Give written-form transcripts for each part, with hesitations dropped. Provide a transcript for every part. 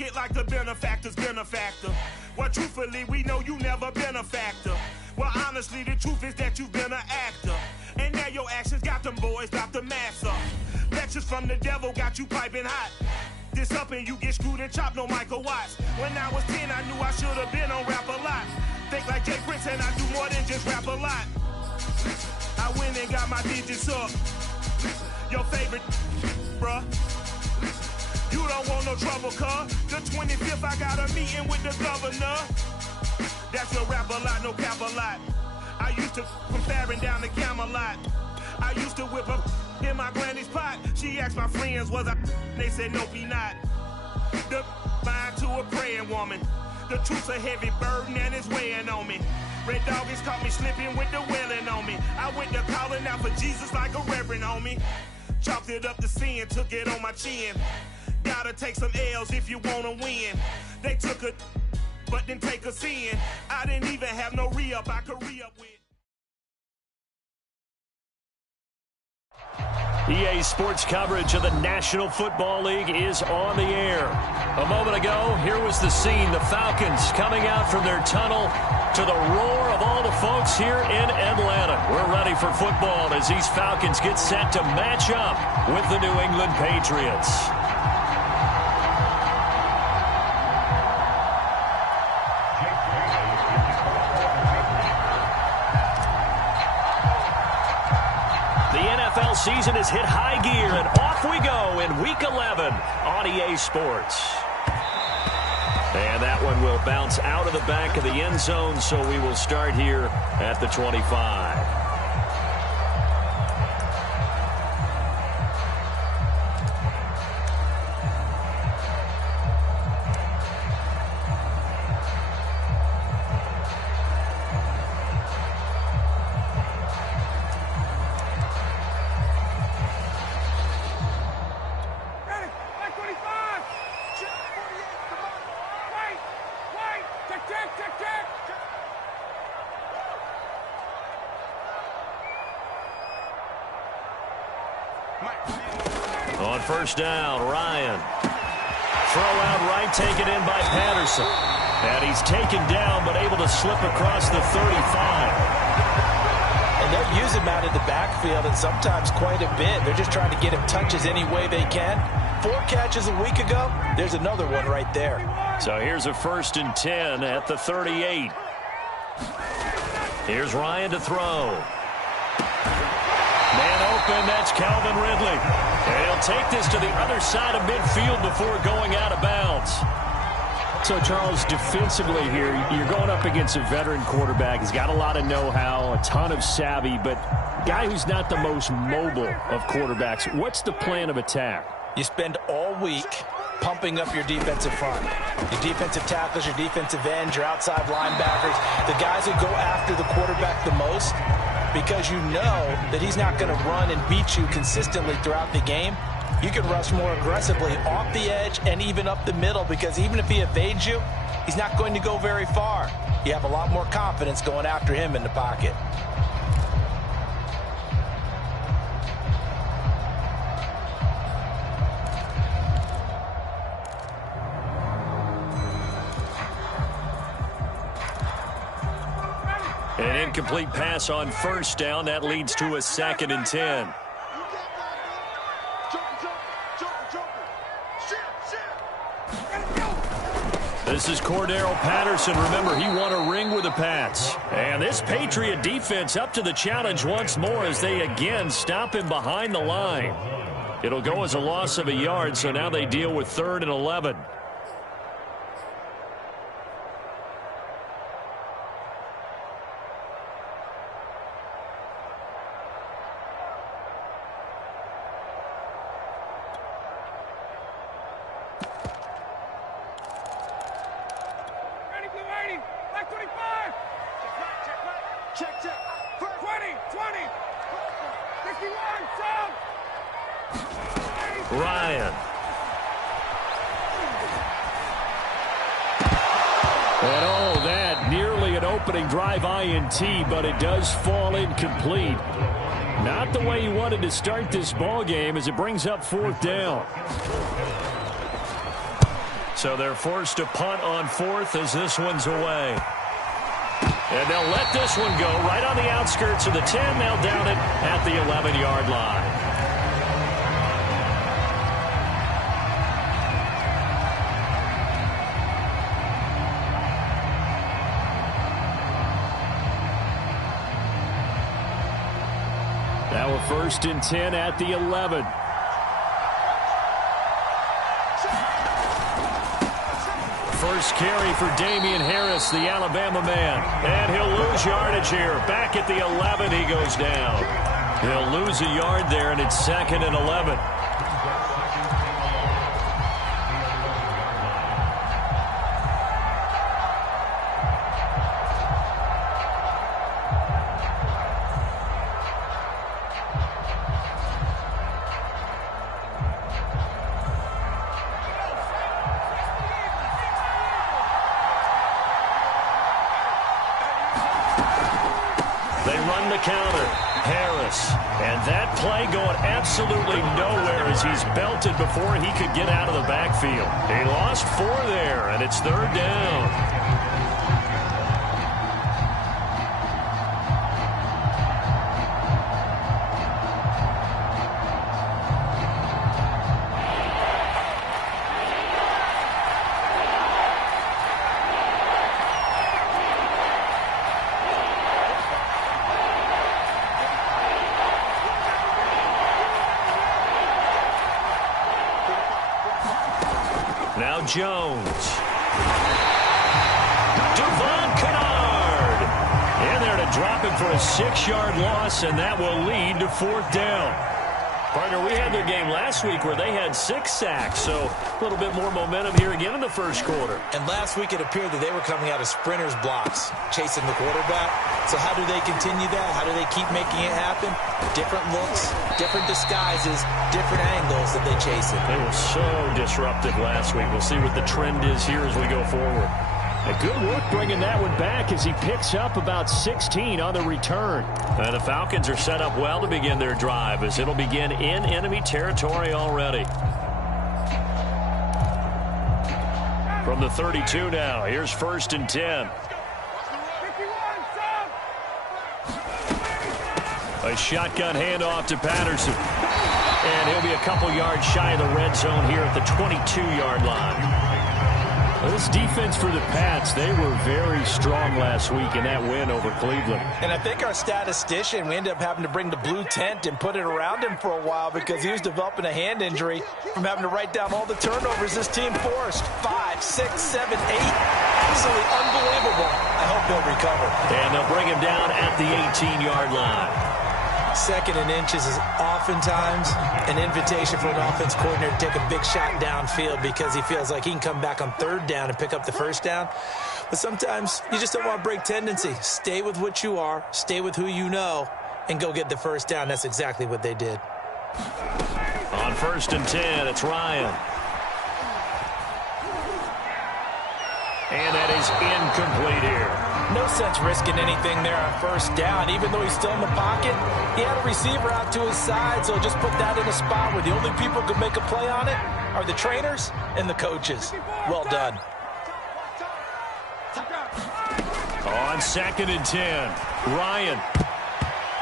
it like the benefactor's benefactor. Well, truthfully, we know you never been a factor. Well, honestly, the truth is that you've been an actor. And now your actions got them boys about to mass up. Lectures from the devil got you piping hot. This up and you get screwed and chopped, no Michael Watts. When I was 10, I knew I should have been on Rap a Lot. Think like Jay Prince and I do more than just rap a lot. I went and got my digits up. Your favorite, bruh. You don't want no trouble, cuz. The 25th, I got a meeting with the governor. That's your rap a lot, no cap a lot. I used to from Farron down to Camelot. I used to whip up in my granny's pot. She asked my friends, was I? They said, nope, he not. The mind to a praying woman. The truth's a heavy burden and it's weighing on me. Red Doggies caught me slipping with the wailing on me. I went to calling out for Jesus like a reverend on me. Chalked it up to sin, took it on my chin. Gotta take some L's if you wanna win. They took a, but didn't take a sin. I didn't even have no re-up I could re-up with. EA Sports coverage of the National Football League is on the air. A moment ago, here was the scene. The Falcons coming out from their tunnel to the roar of all the folks here in Atlanta. We're ready for football as these Falcons get set to match up with the New England Patriots. NFL season has hit high gear, and off we go in Week 11 on EA Sports. And that one will bounce out of the back of the end zone, so we will start here at the 25. On first down, Ryan. Throw out right, taken in by Patterson. And he's taken down, but able to slip across the 35. And they're using him out in the backfield, and sometimes quite a bit. They're just trying to get him touches any way they can. 4 catches a week ago. There's another one right there. So here's a 1st and 10 at the 38. Here's Ryan to throw. Man open, that's Calvin Ridley. And he'll take this to the other side of midfield before going out of bounds. So, Charles, defensively here, you're going up against a veteran quarterback. He's got a lot of know-how, a ton of savvy, but guy who's not the most mobile of quarterbacks. What's the plan of attack? You spend all week pumping up your defensive front. Your defensive tackles, your defensive ends, your outside linebackers, the guys who go after the quarterback the most, because you know that he's not going to run and beat you consistently throughout the game. You can rush more aggressively off the edge and even up the middle, because even if he evades you, he's not going to go very far. You have a lot more confidence going after him in the pocket. An incomplete pass on first down. That leads to a 2nd and 10. This is Cordero Patterson. Remember, he won a ring with the Pats. And this Patriot defense up to the challenge once more as they again stop him behind the line. It'll go as a loss of a yard, so now they deal with 3rd and 11. Ryan. And oh, that nearly an opening drive INT, but it does fall incomplete. Not the way he wanted to start this ball game as it brings up 4th down. So they're forced to punt on fourth as this one's away. And they'll let this one go right on the outskirts of the 10. They'll down it at the 11-yard line. Now a 1st and 10 at the 11. First carry for Damian Harris, the Alabama man. And he'll lose yardage here. Back at the 11, he goes down. He'll lose a yard there, and it's 2nd and 11. Counter, Harris, and that play going absolutely nowhere as he's belted before he could get out of the backfield. He lost 4 there, and it's 3rd down. Now Jones. Devon Kennard. In there to drop him for a 6-yard loss, and that will lead to 4th down. Partner, we had their game last week where they had 6 sacks, so a little bit more momentum here again in the first quarter. And last week it appeared that they were coming out of sprinters blocks, chasing the quarterback. So how do they continue that? How do they keep making it happen? Different looks, different disguises, different angles that they chase it. They were so disruptive last week. We'll see what the trend is here as we go forward. A good work bringing that one back as he picks up about 16 on the return. And the Falcons are set up well to begin their drive as it'll begin in enemy territory already. From the 32 now, here's 1st and 10. A shotgun handoff to Patterson. And he'll be a couple yards shy of the red zone here at the 22-yard line. Well, this defense for the Pats, they were very strong last week in that win over Cleveland. And I think our statistician, we ended up having to bring the blue tent and put it around him for a while because he was developing a hand injury from having to write down all the turnovers this team forced. 5, 6, 7, 8. Absolutely unbelievable. I hope he'll recover. And they'll bring him down at the 18-yard line. 2nd and inches is oftentimes an invitation for an offense coordinator to take a big shot downfield because he feels like he can come back on 3rd down and pick up the 1st down. But sometimes you just don't want to break tendency. Stay with what you are, stay with who you know, and go get the 1st down. That's exactly what they did. On 1st and 10, it's Ryan. And that is incomplete here. No sense risking anything there on 1st down. Even though he's still in the pocket, he had a receiver out to his side, so just put that in a spot where the only people who can make a play on it are the trainers and the coaches. Well done. On 2nd and 10, Ryan.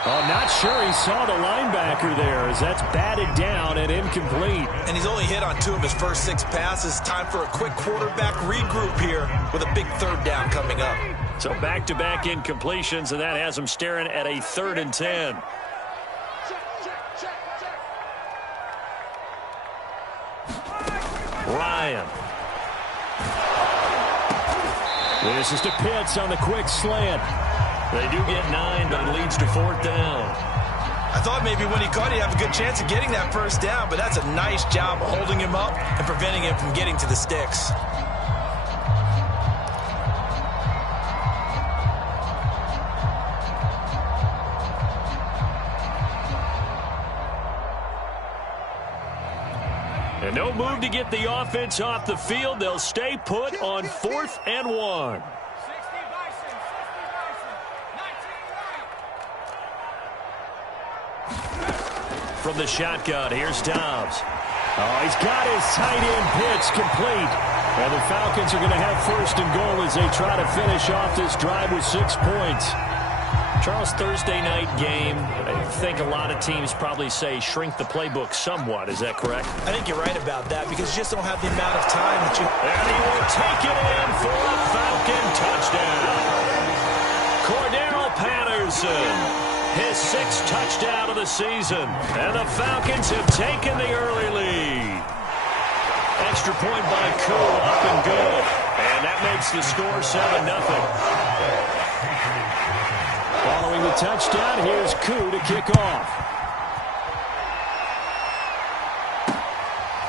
Oh, not sure he saw the linebacker there as that's batted down and incomplete. And he's only hit on 2 of his first 6 passes. Time for a quick quarterback regroup here with a big 3rd down coming up. So back-to-back incompletions, and that has him staring at a 3rd and 10. Ryan. This is to Pitts on the quick slant. They do get 9, but it leads to 4th down. I thought maybe when he caught it, he'd have a good chance of getting that 1st down, but that's a nice job holding him up and preventing him from getting to the sticks. And no move to get the offense off the field. They'll stay put on 4th and 1. From the shotgun, here's Dobbs. Oh, he's got his tight end Pitts complete. And the Falcons are going to have first and goal as they try to finish off this drive with 6 points. Charles, Thursday night game, I think a lot of teams probably say shrink the playbook somewhat. Is that correct? I think you're right about that because you just don't have the amount of time that you... And he will take it in for a Falcon touchdown. Cordero Patterson, his 6th touchdown of the season. And the Falcons have taken the early lead. Extra point by Koo, up and good. And that makes the score 7-0. Following the touchdown, here's Koo to kick off.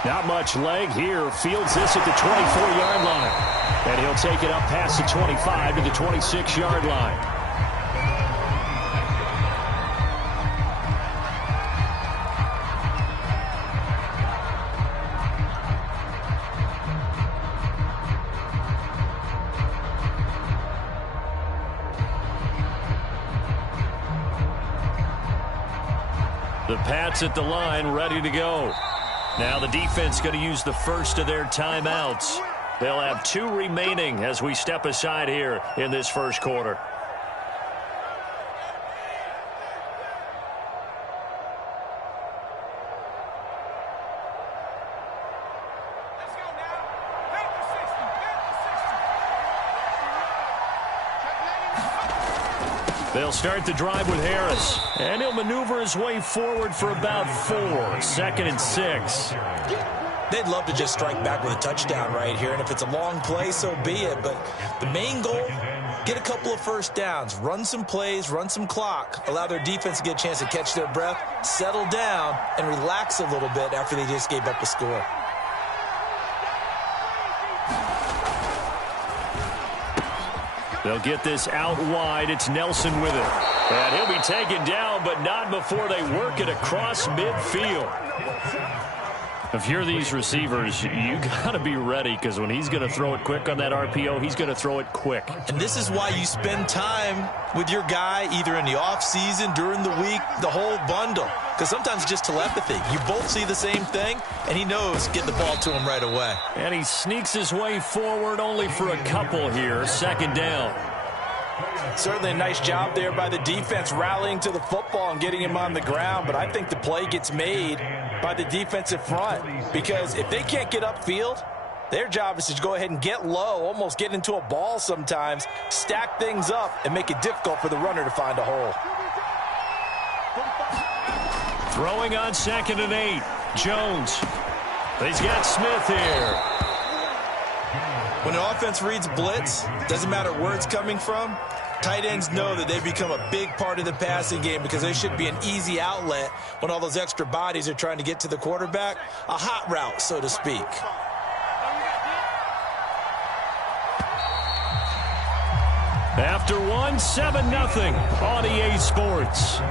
Not much leg here. Fields this at the 24-yard line. And he'll take it up past the 25 to the 26-yard line. The Pats at the line, ready to go. Now the defense going to use the first of their timeouts. They'll have 2 remaining as we step aside here in this first quarter. They'll start the drive with Harris. And he'll maneuver his way forward for about 4. 2nd and 6. They'd love to just strike back with a touchdown right here. And if it's a long play, so be it. But the main goal, get a couple of first downs. Run some plays, run some clock. Allow their defense to get a chance to catch their breath, settle down, and relax a little bit after they just gave up a score. They'll get this out wide. It's Nelson with it. And he'll be taken down, but not before they work it across midfield. If you're these receivers, you got to be ready because when he's going to throw it quick on that RPO, he's going to throw it quick. And this is why you spend time with your guy either in the offseason, during the week, the whole bundle. Because sometimes it's just telepathy. You both see the same thing, and he knows get the ball to him right away. And he sneaks his way forward only for a couple here. 2nd down. Certainly a nice job there by the defense rallying to the football and getting him on the ground. But I think the play gets made by the defensive front because if they can't get upfield, their job is to go ahead and get low, almost get into a ball sometimes, stack things up, and make it difficult for the runner to find a hole. Throwing on 2nd and 8. Jones. He's got Smith here. When an offense reads blitz, doesn't matter where it's coming from, tight ends know that they've become a big part of the passing game because they should be an easy outlet when all those extra bodies are trying to get to the quarterback. A hot route, so to speak. After 1, 7-0 on EA Sports.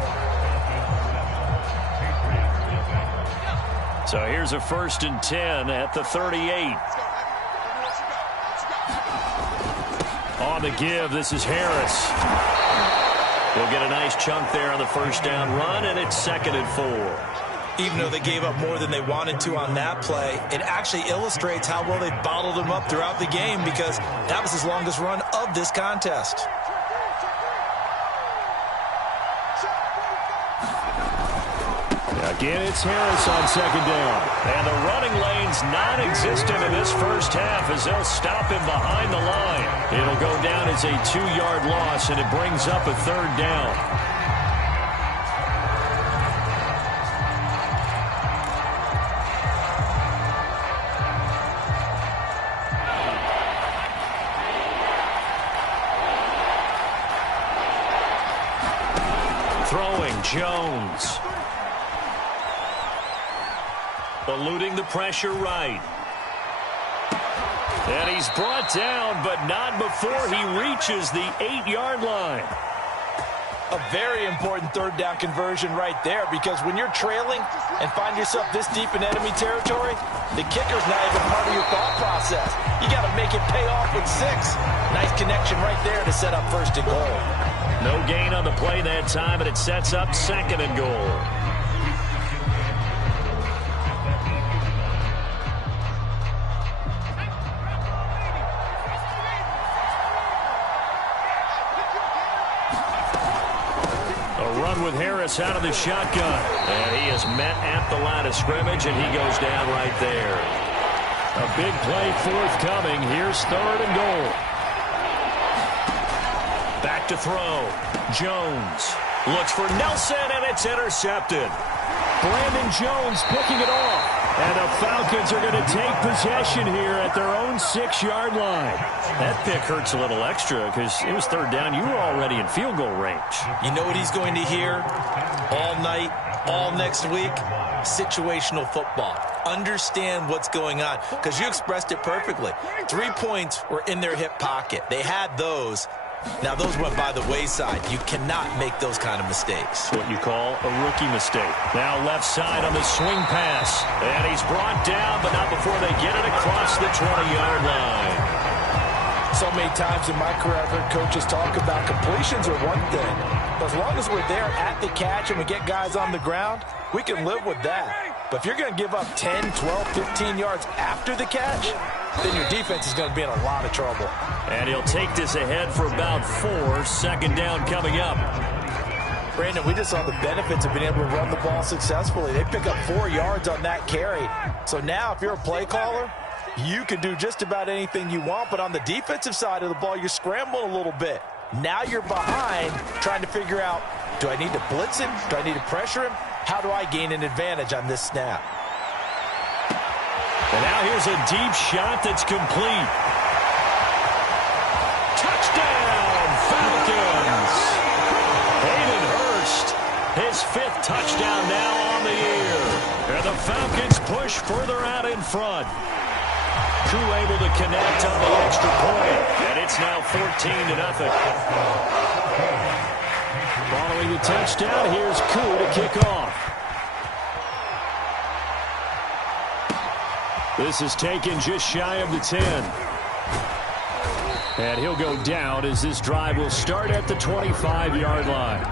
So here's a 1st and 10 at the 38. On the give, this is Harris. He'll get a nice chunk there on the first down run, and it's 2nd and 4. Even though they gave up more than they wanted to on that play, it actually illustrates how well they bottled him up throughout the game because that was his longest run of this contest. Again, it's Harris on 2nd down. And the running lane's non-existent in this first half as they'll stop him behind the line. It'll go down as a 2-yard loss, and it brings up a 3rd down. Throwing Jones. Eluding the pressure right. And he's brought down, but not before he reaches the 8-yard line. A very important 3rd down conversion right there because when you're trailing and find yourself this deep in enemy territory, the kicker's not even part of your thought process. You got to make it pay off with 6. Nice connection right there to set up 1st and goal. No gain on the play that time, and it sets up 2nd and goal. going with Harris out of the shotgun. And he is met at the line of scrimmage, and he goes down right there. A big play forthcoming. Here's 3rd and goal. Back to throw. Jones looks for Nelson, and it's intercepted. Brandon Jones picking it off. And the Falcons are going to take possession here at their own 6-yard line. That pick hurts a little extra because it was 3rd down. You were already in field goal range. You know what he's going to hear all night, all next week? Situational football. Understand what's going on, because you expressed it perfectly. 3 points were in their hip pocket. They had those. Now, those went by the wayside. You cannot make those kind of mistakes. What you call a rookie mistake. Now left side on the swing pass. And he's brought down, but not before they get it across the 20-yard line. So many times in my career, I've heard coaches talk about completions are one thing. But as long as we're there at the catch and we get guys on the ground, we can live with that. But if you're going to give up 10, 12, 15 yards after the catch, then your defense is going to be in a lot of trouble. And he'll take this ahead for about 4. 2nd down coming up. Brandon, we just saw the benefits of being able to run the ball successfully. They pick up 4 yards on that carry. So now if you're a play caller, you can do just about anything you want. But on the defensive side of the ball, you're scrambling a little bit. Now you're behind trying to figure out, do I need to blitz him? Do I need to pressure him? How do I gain an advantage on this snap? And now here's a deep shot that's complete. Touchdown, Falcons! Hayden Hurst, his 5th touchdown now on the year. And the Falcons push further out in front. Crew able to connect on the extra point. And it's now 14-0. Following the touchdown, here's Crew to kick off. This is taken just shy of the 10. And he'll go down as this drive will start at the 25-yard line.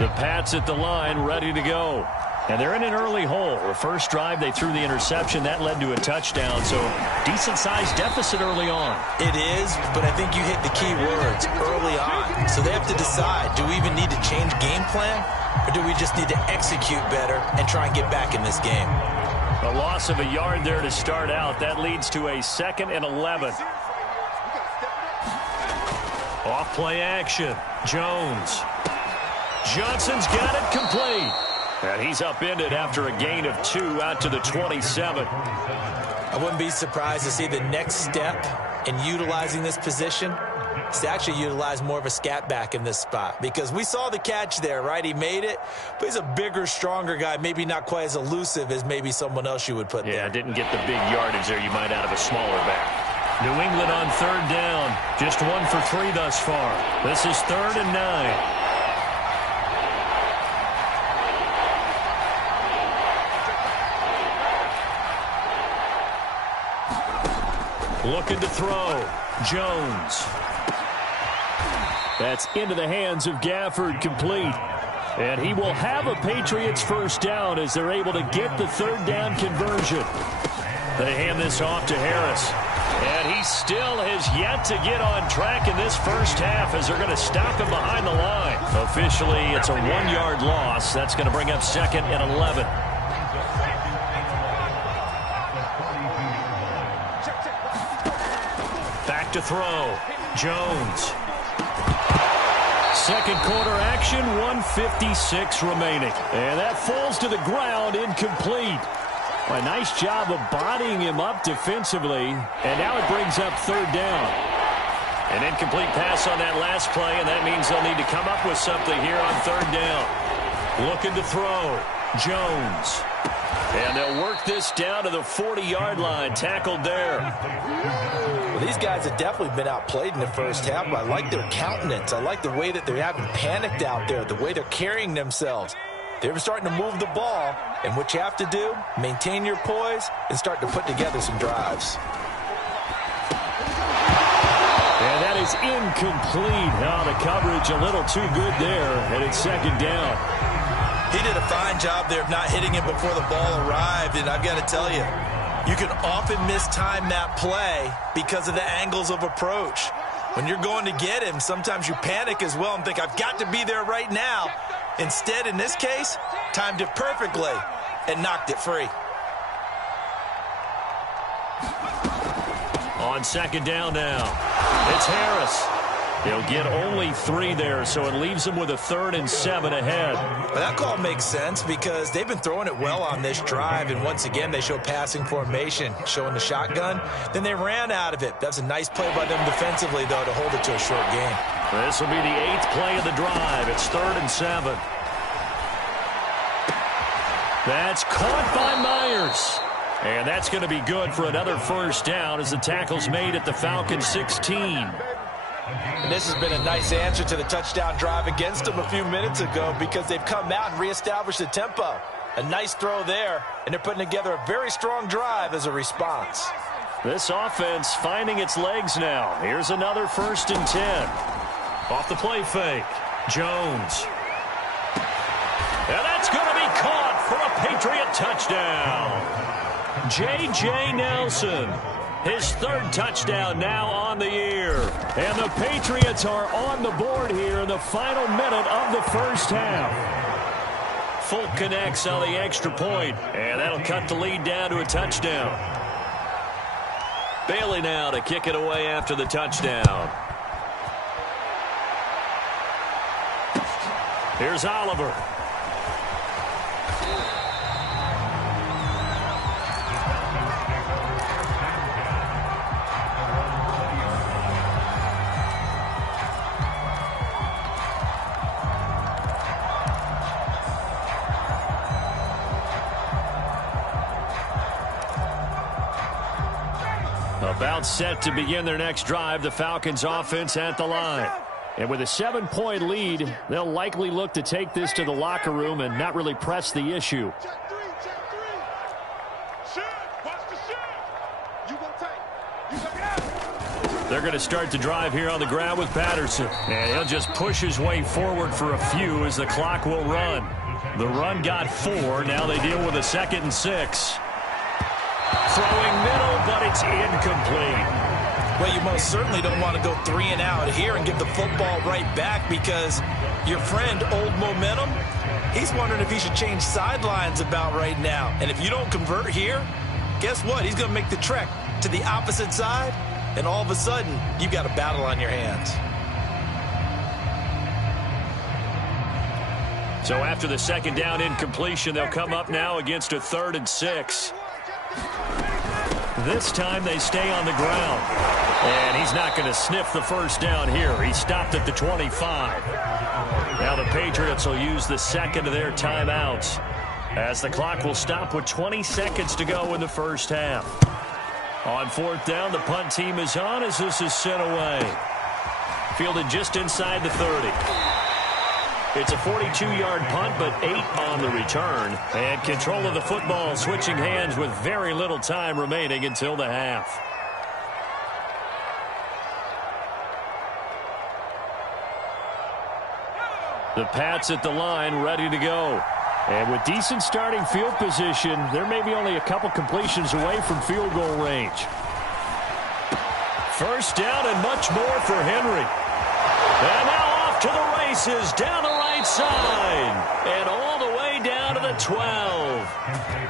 The Pats at the line, ready to go. And they're in an early hole. The first drive, they threw the interception. That led to a touchdown, so decent-sized deficit early on. It is, but I think you hit the key words, early on. So they have to decide, do we even need to change game plan, or do we just need to execute better and try and get back in this game? A loss of a yard there to start out. That leads to a 2nd and 11. Off play action. Jones. Johnson's got it complete. And he's upended after a gain of 2 out to the 27. I wouldn't be surprised to see the next step in utilizing this position is to actually utilize more of a scat back in this spot. Because we saw the catch there, right? He made it, but he's a bigger, stronger guy, maybe not quite as elusive as maybe someone else you would put there. Yeah, didn't get the big yardage there you might out of a smaller back. New England on 3rd down. Just 1 for 3 thus far. This is 3rd and 9. Looking to throw. Jones. That's into the hands of Gafford, complete. And he will have a Patriots first down as they're able to get the 3rd down conversion. They hand this off to Harris. And he still has yet to get on track in this first half as they're going to stop him behind the line. Officially, it's a 1-yard loss. That's going to bring up 2nd and 11. Back to throw. Jones. Second quarter action, 1:56 remaining. And that falls to the ground, incomplete. A nice job of bodying him up defensively. And now it brings up 3rd down. An incomplete pass on that last play, and that means they'll need to come up with something here on 3rd down. Looking to throw. Jones. And they'll work this down to the 40-yard line. Tackled there. Well, these guys have definitely been outplayed in the first half, but I like their countenance. I like the way that they're having panicked out there, the way they're carrying themselves. They're starting to move the ball, and what you have to do, maintain your poise and start to put together some drives. And that is incomplete. Now the coverage a little too good there, and it's 2nd down. He did a fine job there of not hitting him before the ball arrived, and I've got to tell you, You can often mistime that play because of the angles of approach. When you're going to get him, sometimes you panic as well and think, I've got to be there right now. Instead, in this case, timed it perfectly and knocked it free. On second down now, it's Harris. He'll get only 3 there, so it leaves him with a 3rd and 7 ahead. Well, that call makes sense because they've been throwing it well on this drive, and once again, they show passing formation, showing the shotgun. Then they ran out of it. That's a nice play by them defensively, though, to hold it to a short game. This will be the 8th play of the drive. It's 3rd and 7. That's caught by Myers. And that's going to be good for another first down as the tackle's made at the Falcons 16. And this has been a nice answer to the touchdown drive against them a few minutes ago because they've come out and reestablished the tempo. A nice throw there, and they're putting together a very strong drive as a response. This offense finding its legs now. Here's another 1st and 10. Off the play fake. Jones. And that's going to be caught for a Patriot touchdown. J.J. Nelson. His 3rd touchdown now on the year. And the Patriots are on the board here in the final minute of the first half. Fulk connects on the extra point, and that'll cut the lead down to a touchdown. Bailey now to kick it away after the touchdown. Here's Oliver. About set to begin their next drive, the Falcons offense at the line. And with a 7-point lead, they'll likely look to take this to the locker room and not really press the issue. They're going to start the drive here on the ground with Patterson. And he'll just push his way forward for a few as the clock will run. The run got 4. Now they deal with a 2nd and 6. Throwing middle, but it's incomplete. Well, you most certainly don't want to go 3 and out here and give the football right back because your friend, Old Momentum, he's wondering if he should change sidelines about right now. And if you don't convert here, guess what? He's going to make the trek to the opposite side, and all of a sudden, you've got a battle on your hands. So after the 2nd down incompletion, they'll come up now against a 3rd and 6. This time they stay on the ground. And he's not going to sniff the first down here. He stopped at the 25. Now the Patriots will use the 2nd of their timeouts as the clock will stop with 20 seconds to go in the first half. On 4th down, the punt team is on as this is sent away. Fielded just inside the 30. It's a 42-yard punt, but 8 on the return. And control of the football switching hands with very little time remaining until the half. The Pats at the line ready to go. And with decent starting field position, they're maybe only a couple completions away from field goal range. First down and much more for Henry. And now off to the races down the right side. And all the way down to the 12.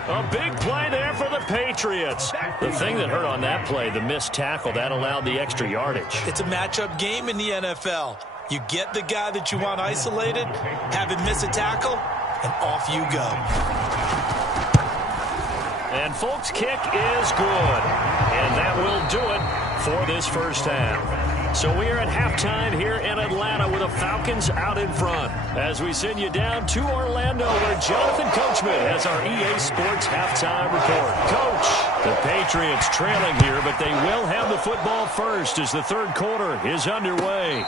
A big play there for the Patriots. The thing that hurt on that play, the missed tackle, that allowed the extra yardage. It's a matchup game in the NFL. You get the guy that you want isolated, have him miss a tackle, and off you go. And Fulk's kick is good. And that will do it for this first half. So we are at halftime here in Atlanta with the Falcons out in front. As we send you down to Orlando where Jonathan Coachman has our EA Sports halftime report. Coach, the Patriots trailing here, but they will have the football first as the third quarter is underway.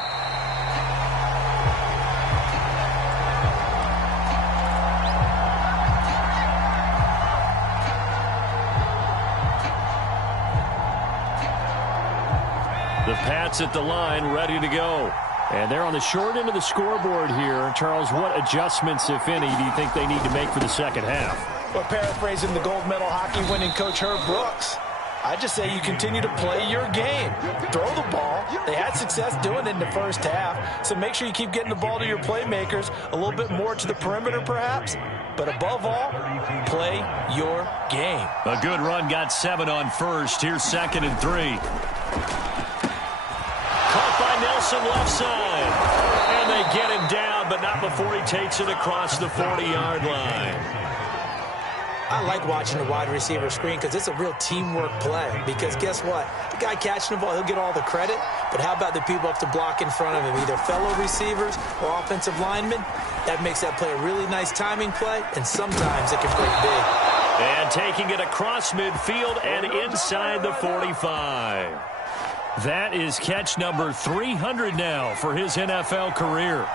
The Pats at the line ready to go. And they're on the short end of the scoreboard here. Charles, what adjustments, if any, do you think they need to make for the second half? Or paraphrasing the gold medal hockey winning coach Herb Brooks, I just say you continue to play your game. Throw the ball. They had success doing it in the first half, so make sure you keep getting the ball to your playmakers, a little bit more to the perimeter perhaps, but above all, play your game. A good run got 7 on first. Here's 2nd and 3. Caught by Nelson left side. And they get him down, but not before he takes it across the 40-yard line. I like watching the wide receiver screen because it's a real teamwork play. Because guess what? The guy catching the ball, he'll get all the credit. But how about the people up to block in front of him, either fellow receivers or offensive linemen? That makes that play a really nice timing play, and sometimes it can break big. And taking it across midfield and inside the 45. That is catch number 300 now for his NFL career.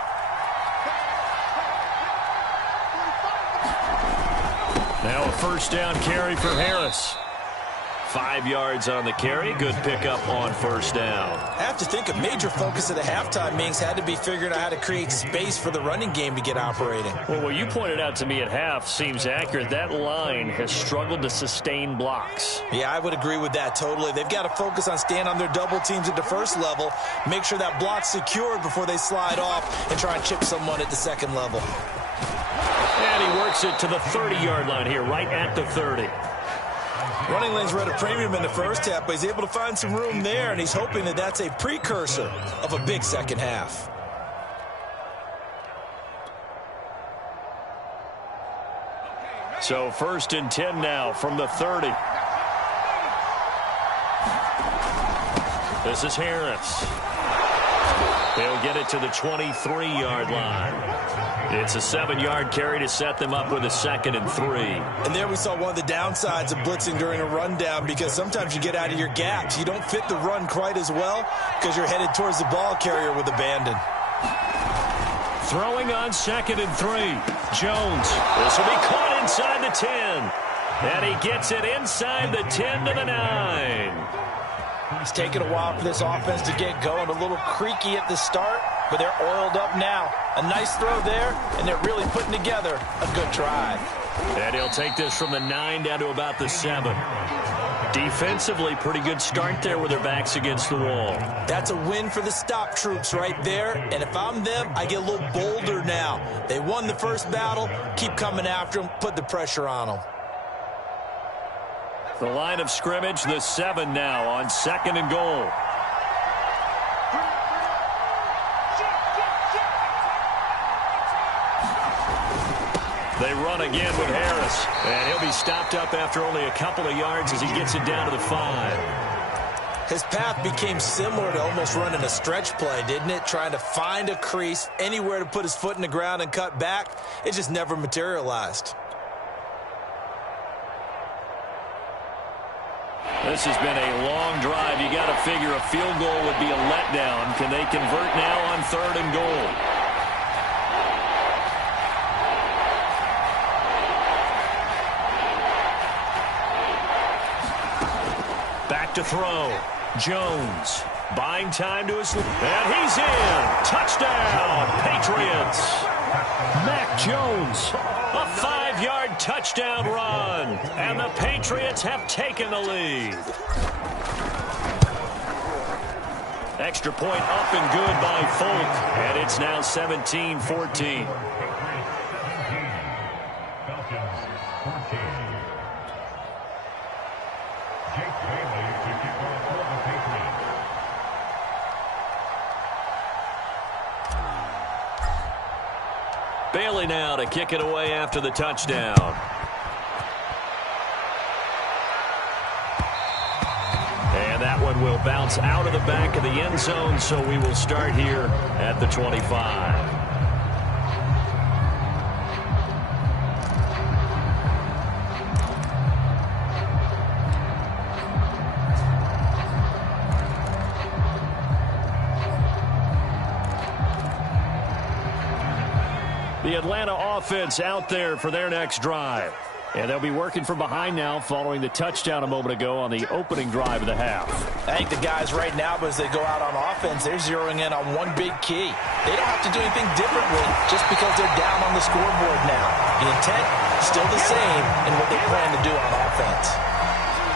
Now a first down carry for Harris. 5 yards on the carry. Good pickup on first down. I have to think a major focus of the halftime meetings had to be figuring out how to create space for the running game to get operating. Well, what you pointed out to me at half seems accurate. That line has struggled to sustain blocks. Yeah, I would agree with that totally. They've got to focus on staying on their double teams at the first level, make sure that block's secured before they slide off and try and chip someone at the second level. And he works it to the 30-yard line here, right at the 30. Running lanes were at a premium in the first half, but he's able to find some room there, and he's hoping that that's a precursor of a big second half. So 1st and 10 now from the 30. This is Harris. He'll get it to the 23-yard line. It's a 7-yard carry to set them up with a 2nd and 3. And there we saw one of the downsides of blitzing during a rundown, because sometimes you get out of your gaps. You don't fit the run quite as well because you're headed towards the ball carrier with abandon. Throwing on 2nd and 3. Jones. This will be caught inside the 10. And he gets it inside the 10 to the 9. It's taken a while for this offense to get going. A little creaky at the start, but they're oiled up now. A nice throw there, and they're really putting together a good drive. And he'll take this from the 9 down to about the 7. Defensively, pretty good start there with their backs against the wall. That's a win for the stop troops right there. And if I'm them, I get a little bolder now. They won the first battle. Keep coming after them. Put the pressure on them. The line of scrimmage, the 7 now on 2nd and goal. They run again with Harris. And he'll be stopped up after only a couple of yards as he gets it down to the 5. His path became similar to almost running a stretch play, didn't it? Trying to find a crease, anywhere to put his foot in the ground and cut back. It just never materialized. This has been a long drive. You got to figure a field goal would be a letdown. Can they convert now on 3rd and goal? Back to throw. Jones buying time to his left. And he's in. Touchdown, Patriots. Mac Jones. A 5-yard touchdown run. And the Patriots have taken the lead. Extra point up and good by Folk. And it's now 17-14. Bailey now to kick it away after the touchdown. And that one will bounce out of the back of the end zone, so we will start here at the 25. The Atlanta offense out there for their next drive. And they'll be working from behind now following the touchdown a moment ago on the opening drive of the half. I think the guys right now, as they go out on offense, they're zeroing in on one big key. They don't have to do anything differently just because they're down on the scoreboard now. The intent, still the same in what they plan to do on offense.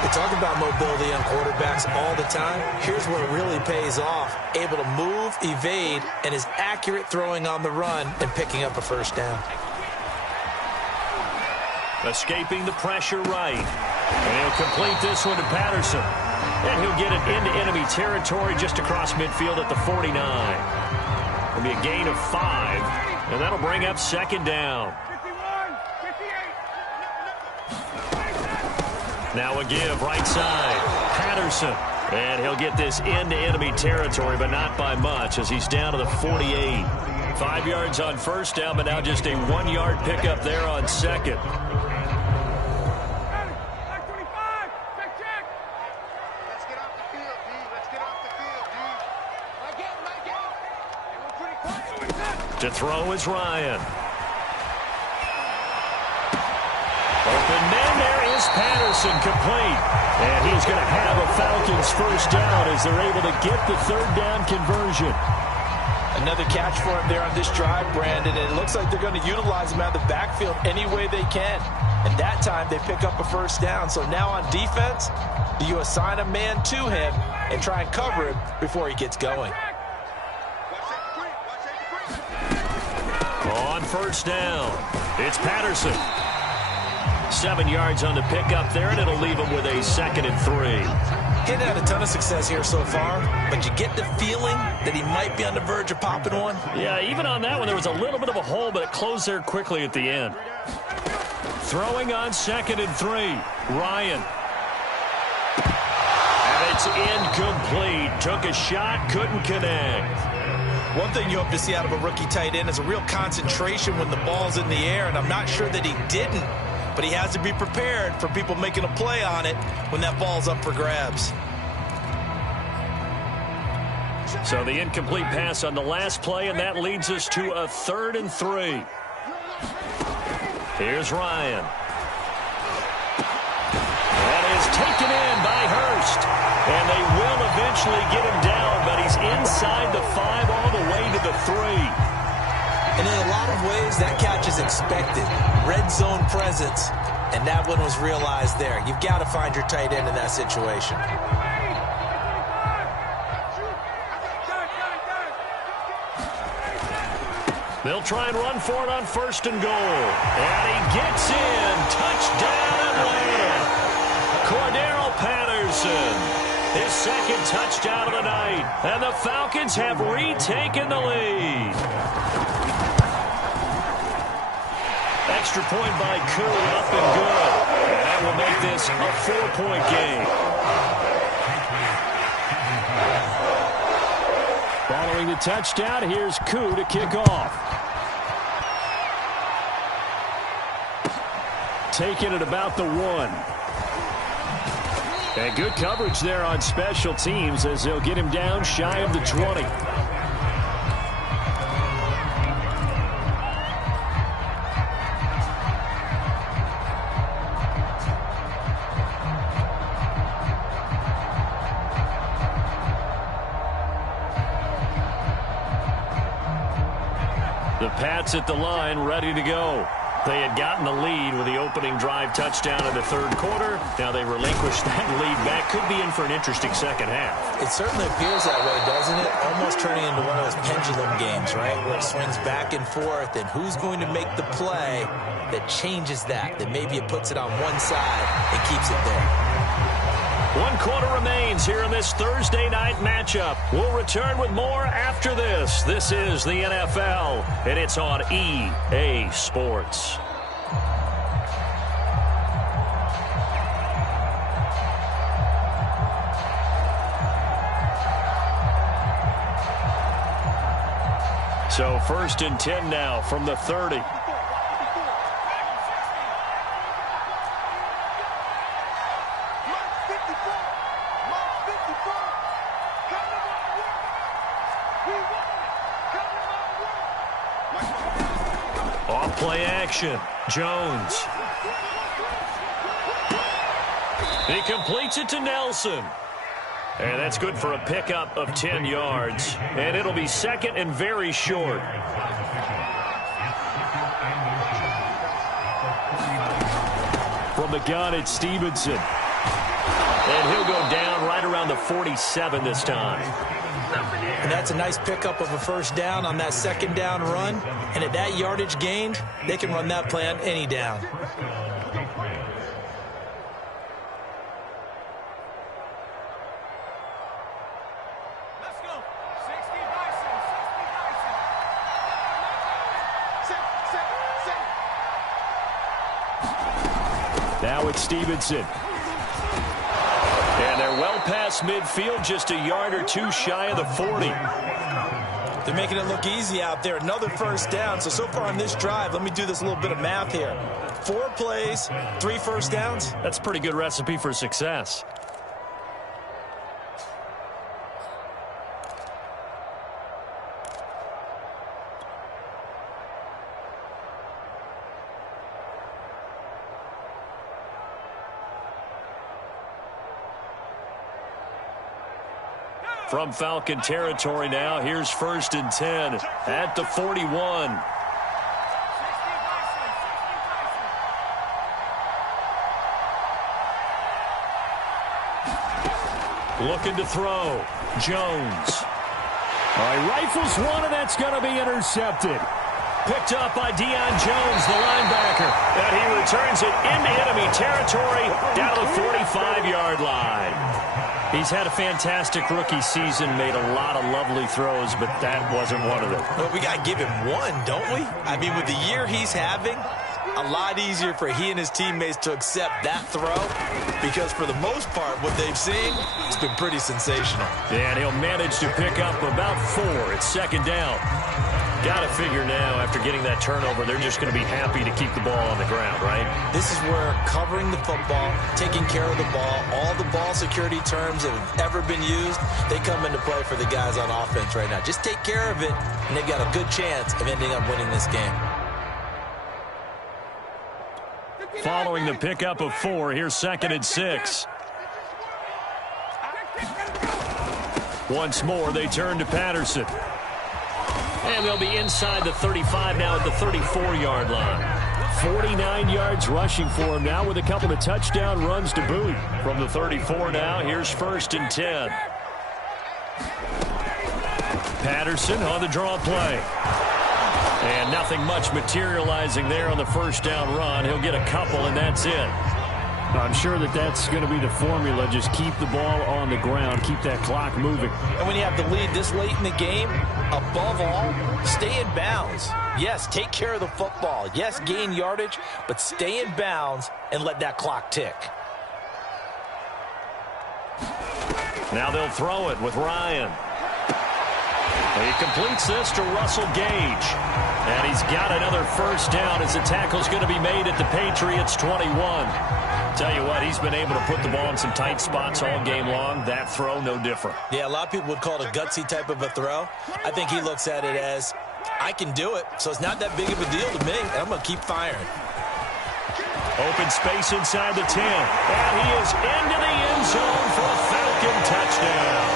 They talk about mobility on quarterbacks all the time. Here's where it really pays off. Able to move, evade, and is accurate throwing on the run and picking up a first down. Escaping the pressure right. And he'll complete this one to Patterson. And he'll get it into enemy territory just across midfield at the 49. It'll be a gain of 5. And that'll bring up second down. Now a give right side. Patterson. And he'll get this into enemy territory, but not by much as he's down to the 48. 5 yards on first down, but now just a 1-yard pickup there on second. To throw is Ryan. Open man, there is Patterson, complete. And he's going to have a Falcons first down as they're able to get the third down conversion. Another catch for him there on this drive, Brandon, and it looks like they're going to utilize him out of the backfield any way they can. And that time they pick up a first down. So now on defense, do you assign a man to him and try and cover him before he gets going? On first down, it's Patterson. 7 yards on the pickup there, and it'll leave him with a 2nd and 3. He hadn't had a ton of success here so far, but you get the feeling that he might be on the verge of popping one. Yeah, even on that one, there was a little bit of a hole, but it closed there quickly at the end. Throwing on 2nd and 3, Ryan. And it's incomplete. Took a shot, couldn't connect. One thing you hope to see out of a rookie tight end is a real concentration when the ball's in the air, and I'm not sure that he didn't, but he has to be prepared for people making a play on it when that ball's up for grabs. So the incomplete pass on the last play, and that leads us to a 3rd and 3. Here's Ryan. That is taken in by Hurst. And they will eventually get him down, but he's inside the 5 all the way to the 3. And in a lot of ways, that catch is expected. Red zone presence, and that one was realized there. You've got to find your tight end in that situation. They'll try and run for it on 1st and goal. And he gets in. Touchdown, Atlanta. Cordero Patterson. His 2nd touchdown of the night. And the Falcons have retaken the lead. Extra point by Koo, up and good. And that will make this a 4-point game. Following the touchdown, here's Koo to kick off. Taking it about the 1. And good coverage there on special teams as they'll get him down shy of the 20. The Pats at the line, ready to go. They had gotten the lead with the opening drive touchdown in the 3rd quarter. Now they relinquished that lead back. Could be in for an interesting second half. It certainly appears that way, doesn't it? Almost turning into one of those pendulum games, right? Where it swings back and forth, and who's going to make the play that changes that maybe it puts it on one side and keeps it there. 1 quarter remains here in this Thursday night matchup. We'll return with more after this. This is the NFL, and it's on EA Sports. So 1st and 10 now from the 30. Off play action. Jones. He completes it to Nelson. And that's good for a pickup of 10 yards. And it'll be second and very short. From the gun, it's Stevenson. And he'll go down right around the 47 this time. And that's a nice pickup of a first down on that second down run. And at that yardage gained, they can run that play on any down. Now it's Stevenson. And they're well past midfield, just a yard or two shy of the 40. They're making it look easy out there. Another first down. So far on this drive, let me do this little bit of math here. 4 plays, 3 first downs. That's a pretty good recipe for success. From Falcon territory now, here's 1st and 10 at the 41. Looking to throw. Jones. All right, rifles one, and that's going to be intercepted. Picked up by Deion Jones, the linebacker. And he returns it into enemy territory down to the 45-yard line. He's had a fantastic rookie season, made a lot of lovely throws, but that wasn't one of them. Well, we got to give him one, don't we? I mean, with the year he's having, a lot easier for he and his teammates to accept that throw because for the most part, what they've seen, it's been pretty sensational. And he'll manage to pick up about 4 at 2nd down. Got to figure now, after getting that turnover, they're just going to be happy to keep the ball on the ground, right? This is where covering the football, taking care of the ball, all the ball security terms that have ever been used, they come into play for the guys on offense right now. Just take care of it, and they've got a good chance of ending up winning this game. Following the pickup of 4, here's 2nd and 6. Once more, they turn to Patterson. And they'll be inside the 35 now at the 34-yard line. 49 yards rushing for him now with a couple of touchdown runs to boot. From the 34 now, here's 1st and 10. Patterson on the draw play. And nothing much materializing there on the first down run. He'll get a couple, and that's it. I'm sure that that's going to be the formula. Just keep the ball on the ground. Keep that clock moving. And when you have the lead this late in the game, above all, stay in bounds. Yes, take care of the football. Yes, gain yardage, but stay in bounds and let that clock tick. Now they'll throw it with Ryan. He completes this to Russell Gage. And he's got another first down as the tackle's going to be made at the Patriots' 21. Tell you what, he's been able to put the ball in some tight spots all game long. That throw, no different. Yeah, a lot of people would call it a gutsy type of a throw. I think he looks at it as, I can do it, so it's not that big of a deal to me, and I'm going to keep firing. Open space inside the 10. And he is into the end zone for a Falcon touchdown.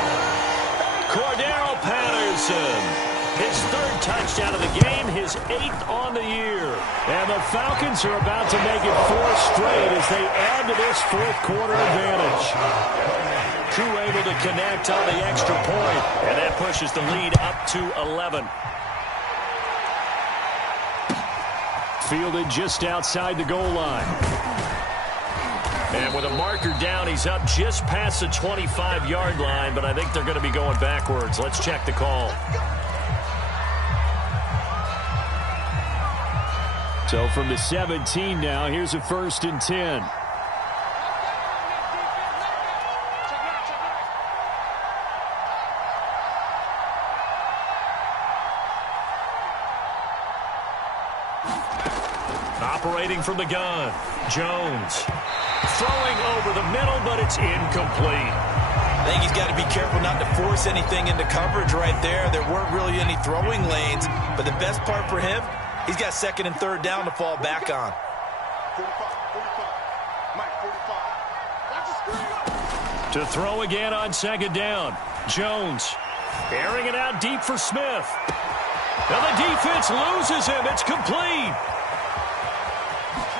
Cordero Patterson. His 3rd touchdown of the game, his 8th on the year. And the Falcons are about to make it 4 straight as they add to this 4th quarter advantage. Crew able to connect on the extra point, and that pushes the lead up to 11. Fielded just outside the goal line. And with a marker down, he's up just past the 25-yard line, but I think they're going to be going backwards. Let's check the call. So from the 17 now, here's a 1st and 10. Operating from the gun, Jones. Throwing over the middle, but it's incomplete. I think he's got to be careful not to force anything into coverage right there. There weren't really any throwing lanes, but the best part for him, he's got 2nd and 3rd down to fall back on. 45, Mike, 45. To throw again on second down. Jones airing it out deep for Smith. Now the defense loses him. It's complete.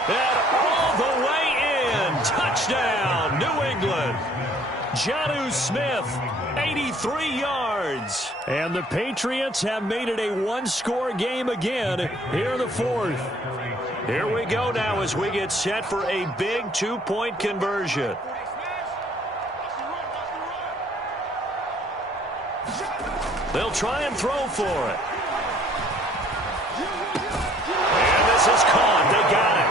And all the way in. Touchdown, New England. Jonnu Smith, 83 yards. And the Patriots have made it a one-score game again here in the fourth. Here we go now as we get set for a big two-point conversion. They'll try and throw for it. And this is caught. They got it.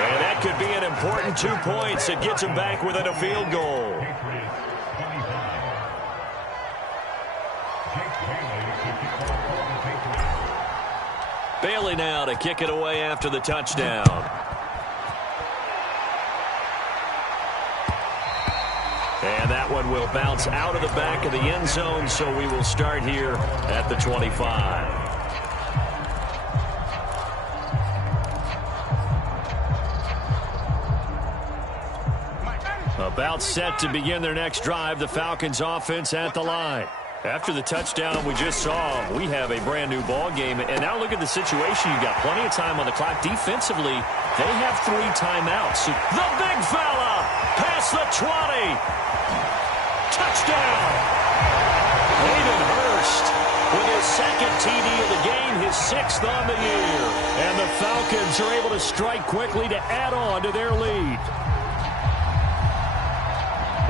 And that could be an important 2 points. It gets them back within a field goal. Bailey now to kick it away after the touchdown. And that one will bounce out of the back of the end zone, so we will start here at the 25. About set to begin their next drive, the Falcons offense at the line. After the touchdown we just saw, we have a brand new ball game. And now look at the situation. You've got plenty of time on the clock. Defensively, they have 3 timeouts. The big fella past the 20. Touchdown. Hayden Hurst with his second TD of the game, his 6th on the year. And the Falcons are able to strike quickly to add on to their lead.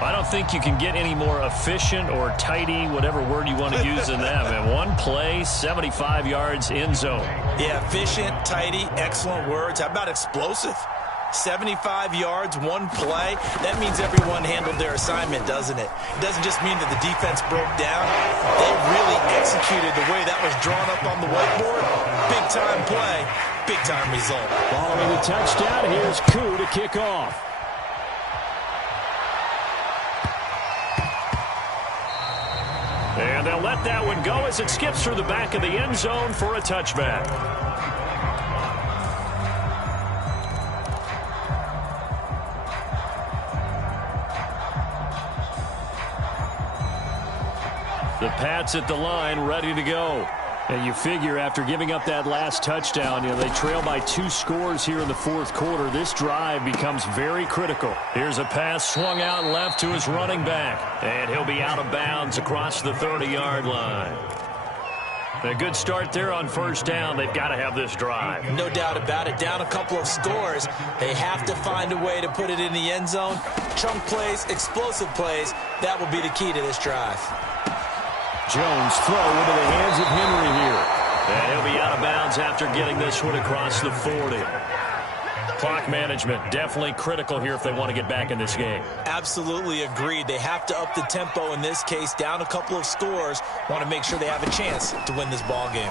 I don't think you can get any more efficient or tidy, whatever word you want to use in that. And one play, 75 yards in zone. Yeah, efficient, tidy, excellent words. How about explosive? 75 yards, one play. That means everyone handled their assignment, doesn't it? It doesn't just mean that the defense broke down. They really executed the way that was drawn up on the whiteboard. Big-time play, big-time result. Following the touchdown, here's Koo to kick off. And they'll let that one go as it skips through the back of the end zone for a touchback. The Pats at the line, ready to go. And you figure after giving up that last touchdown, they trail by 2 scores here in the fourth quarter. This drive becomes very critical. Here's a pass swung out left to his running back. And he'll be out of bounds across the 30-yard line. A good start there on first down. They've got to have this drive. No doubt about it. Down a couple of scores. They have to find a way to put it in the end zone. Chunk plays, explosive plays. That will be the key to this drive. Jones throw into the hands of Henry here. And he'll be out of bounds after getting this one across the 40. Clock management definitely critical here if they want to get back in this game. Absolutely agreed. They have to up the tempo in this case. Down a couple of scores. Want to make sure they have a chance to win this ball game.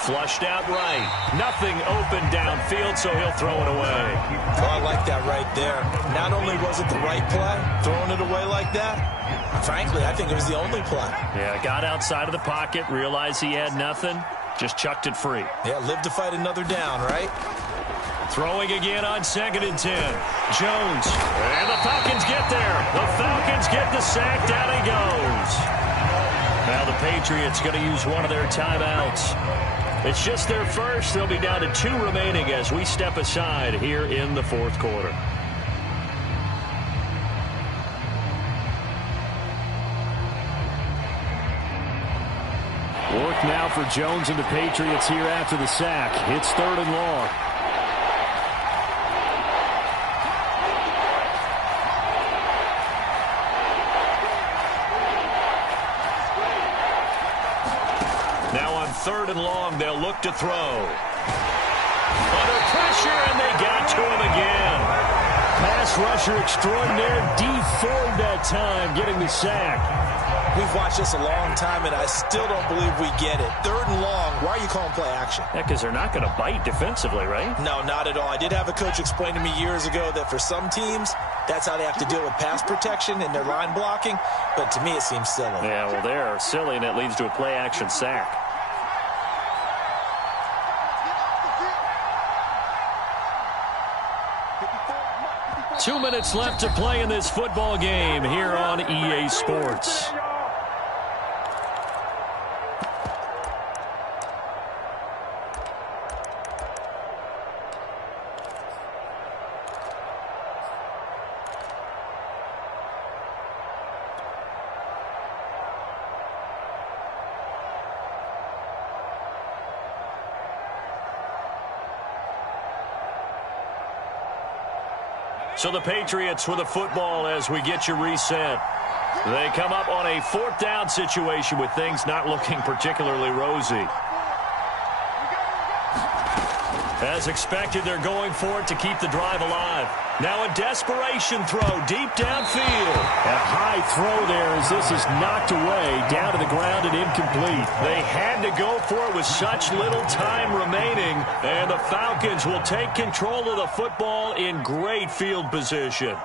Flushed out right. Nothing open downfield, so he'll throw it away. Oh, I like that right there. Not only was it the right play, throwing it away like that, frankly, I think it was the only play. Yeah, got outside of the pocket, realized he had nothing, just chucked it free. Yeah, live to fight another down, right? Throwing again on 2nd and 10. Jones. And the Falcons get there. The Falcons get the sack. Down he goes. Now the Patriots going to use one of their timeouts. It's just their first. They'll be down to 2 remaining as we step aside here in the fourth quarter. Work now for Jones and the Patriots here after the sack. It's 3rd and long. Now on 3rd and long, they'll look to throw. Under pressure, and they got to him again. Pass rusher extraordinaire, D Ford that time, getting the sack. We've watched this a long time, and I still don't believe we get it. 3rd and long, why are you calling play action? Yeah, because they're not going to bite defensively, right? No, not at all. I did have a coach explain to me years ago that for some teams, that's how they have to deal with pass protection and their line blocking, but to me it seems silly. Yeah, well, they're silly, and it leads to a play-action sack. 2 minutes left to play in this football game here on EA Sports. So the Patriots with a football as we get you reset. They come up on a 4th down situation with things not looking particularly rosy. As expected, they're going for it to keep the drive alive. Now a desperation throw deep downfield. And a high throw there as this is knocked away down to the ground and incomplete. They had to go for it with such little time remaining, and the Falcons will take control of the football in great field position.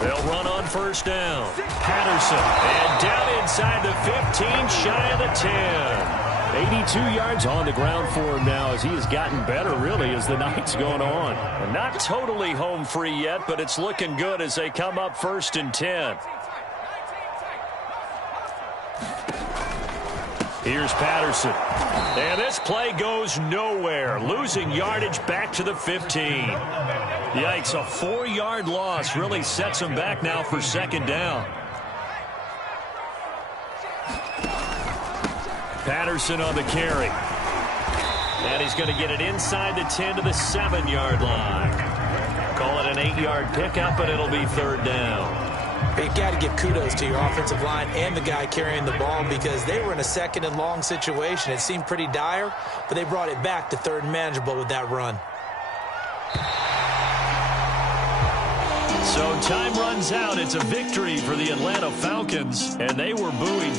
They'll run on 1st down. Patterson, and down inside the 15, shy of the 10. 82 yards on the ground for him now as he has gotten better, really, as the night's gone on. And not totally home free yet, but it's looking good as they come up 1st and 10. Here's Patterson. And this play goes nowhere. Losing yardage back to the 15. Yikes, a 4-yard loss really sets them back now for 2nd down. Patterson on the carry. And he's going to get it inside the 10 to the 7-yard line. Call it an 8-yard pickup, and it'll be 3rd down. You've got to give kudos to your offensive line and the guy carrying the ball because they were in a 2nd and long situation. It seemed pretty dire, but they brought it back to 3rd and manageable with that run. So time runs out. It's a victory for the Atlanta Falcons, and they were booing